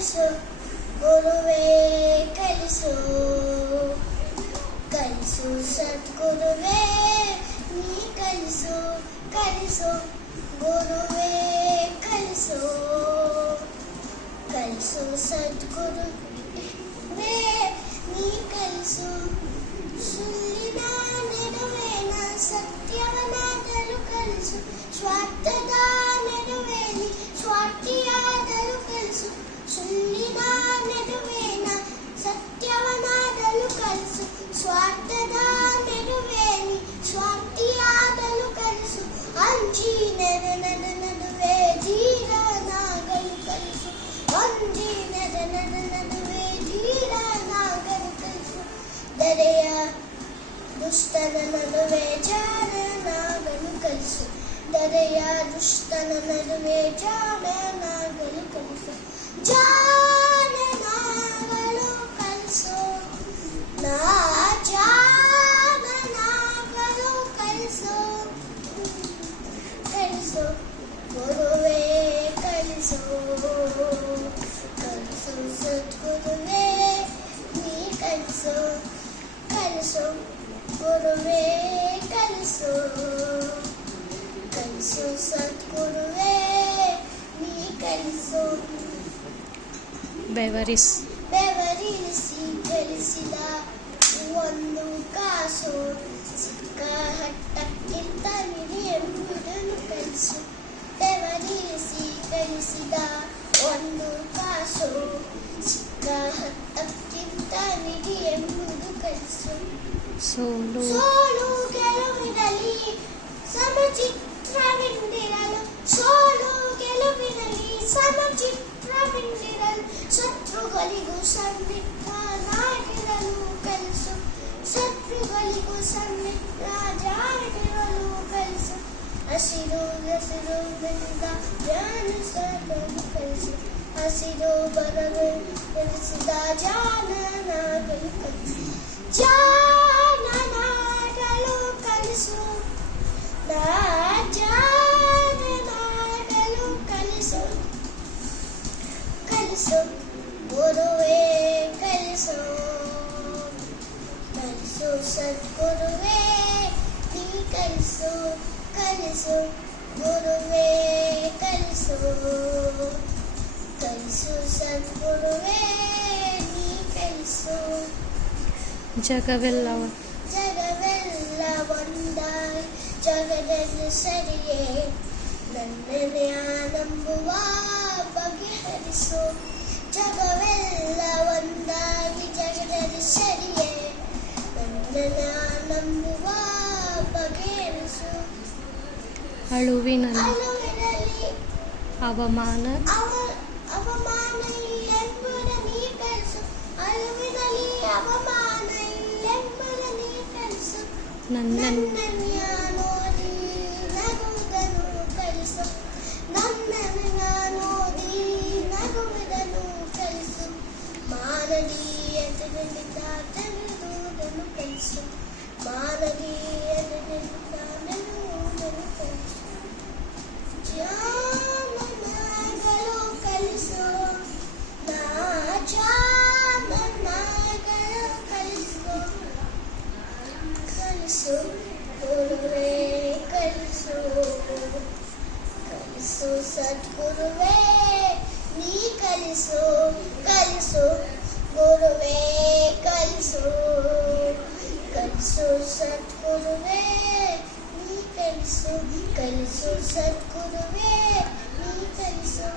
ಕಲಿಸು ಗುರುವೇ ಕಲಿಸು ಕಲಿಸು ಸದ್ಗುರುವೇ ನೀ ಕಲಿಸು ಕಲಿಸು ಗುರುವೇ ಕಲಿಸು ಕಲಿಸು ಸದ್ಗುರುವೇ ನೀ ಕಲಿಸು ಸುಳ್ಳಿನ ನಡುವೆನ ಸತ್ಯವನಾದರೂ ಕಲಿಸು ಸ್ವಾರ್ಥದ ನಡುವೆಲಿ ಸ್ವಾರ್ಥಿಯಾದರೂ ಕಲಿಸು ಸುಳ್ಳಿನ ನಡುವೆನ ಸತ್ಯವನಾದರೂ ಕಲಿಸು ಸ್ವಾರ್ಥದ ನಡುವೆಲಿ ಸ್ವಾರ್ಥಿಯಾದರೂ ಕಲಿಸು ಅಂಜಿನರ ನಡುವೆ ಧೀರನಾಗಲು ಕಲಿಸು ಅಂಜಿನರ ನಡುವೆ ಧೀರನಾಗಲು ಕಲಿಸು ದರೆಯ ದುಷ್ಟನ ನಡುವೆ ಜಾಣನಾಗಲು ಕಲಿಸು ದರೆಯ ದುಷ್ಟನ ನಡುವೆ ಜಾಣನಾಗಲು ಕಲಿಸು ಜಾಣನಾಗಲು ಕಲಿಸು ನಾ ಜಾಣನಾಗಲು ಕಲಿಸು ಕಲಿಸು ಗುರುವೇ ಕಲಿಸು ಕಲಿಸು ಸದ್ಗುರುವೇ ನೀ ಕಲಿಸು ಕಲಿಸು ಗುರುವೇ ಕಲಿಸು ಕಲಿಸು ಸದ್ಗುರುವೇ ನೀ ಕಲಿಸು ಬೆವರಿಸಿ ಕಲಿಸಿದ ಒಂದು ಕಾಸು ಸಿಕ್ಕ ಹಟ್ಟಕ್ಕಿಂತ ಮಿಡಿ ಎಂಬುದನ್ನು ಕಲಿಸು ಬೆವರಿಸಿ ಕಲಿಸಿದ ಒಂದು ಕಾಸು ಸಿಕ್ಕ ಹಟ್ಟಕ್ಕಿಂತ ಮಿಡಿ ಎಂಬುದು ಕಲಿಸು ಸೋಲು ಗೆಲುವಿನಲ್ಲಿ ಸಮಚಿತ್ರವಿಂದಿರಲು ಸೋಲು ಗೆಲುವಿನಲ್ಲಿ ಸಮಚಿತ್ರವಿಂದಿರಲು ಶತ್ರುಗಳಿಗೂ ಸನ್ನಿಹಿತನಾಗಿರಲು ಕಲಿಸು ಶತ್ರುಗಳಿಗೂ ಸನ್ನಿಹಿತನಾಗಿರಲು ಕಲಿಸು ಹಸಿರು ಬೆಳೆದ ಧ್ಯಾನಿಸಲು ಕಲಿಸು ಹಸಿರು ಬರಲು ಬೆಳೆಸಿದ ಜಾಣನಾಗಲು ಕಲಿಸು ಜಾಣನಾಗಲು ಕಲಿಸು ನಾ ಜಾಣನಾಗಲು ಕಲಿಸು ಕಲಿಸು ಗುರುವೇ ಕಲಿಸು ಕಲಿಸು ಸದ್ಗುರುವೇ ನೀ ಕಲಿಸು ಕಲಿಸು ಗುರುವೇ ಕಲಿಸು ಕಲಿಸು ಸದ್ಗುರುವೇ ನೀ ಕಲಿಸು ಜಗವೆಲ್ಲ ಒಂದಾಗಿ ಜಗದಲ್ಲಿ ಸರಿಯೇ ನನ್ನನ್ನೇ ನಂಬುವ ಬಗೆಹರಿಸು ಜಗವೆಲ್ಲ ಒಂದಾಗಿ ಜಗದಲ್ಲಿ ಸರಿಯೇ ನನ್ನನ್ನ ನಂಬುವ ಬಗೆಹರಿಸು ಅಳುವಿನಲ್ಲಿ ಅವಮಾನ ಇಲ್ಲೆಂಬುದ ನೀ ಕಲಿಸು ಅಳುವಿನಲ್ಲಿ ಅವಮಾನ ಇಲ್ಲೆಂಬುದ ನೀ ಕಲಿಸು ನನ್ನನ್ನ ನೋಡಿ ನಗುವುದನ್ನು ಕಲಿಸು ನನ್ನನ್ನ ನೋಡಿ ನಗುವುದನ್ನು ಕಲಿಸು ಮಾನದಿ ಎದುರಿನಿಂದ ತೆಗೆದುವುದನ್ನು ಕಲಿಸು ಮಾನದಿ ಎದುರಿನಿಂದ ನೆಡುವುದನ್ನು ಕಲಿಸು ಜಾಣನಾಗಲು ಕಲಿಸು ನಾ ಜಾಣನಾಗಲು ಕಲಿಸು ಕಲಿಸು ಗುರುವೇ ಕಲಿಸು ಕಲಿಸು ಸದ್ಗುರುವೇ ನೀ ಕಲಿಸು ಕಲಿಸು ಗುರುವೇ ಕಲಿಸು ಕಲಿಸು ಸದ್ಗುರುವೇ ನೀ ಕಲಿಸು ಕಲಿಸು ಸದ್ಗುರುವೇ ನೀ ಕಲಿಸು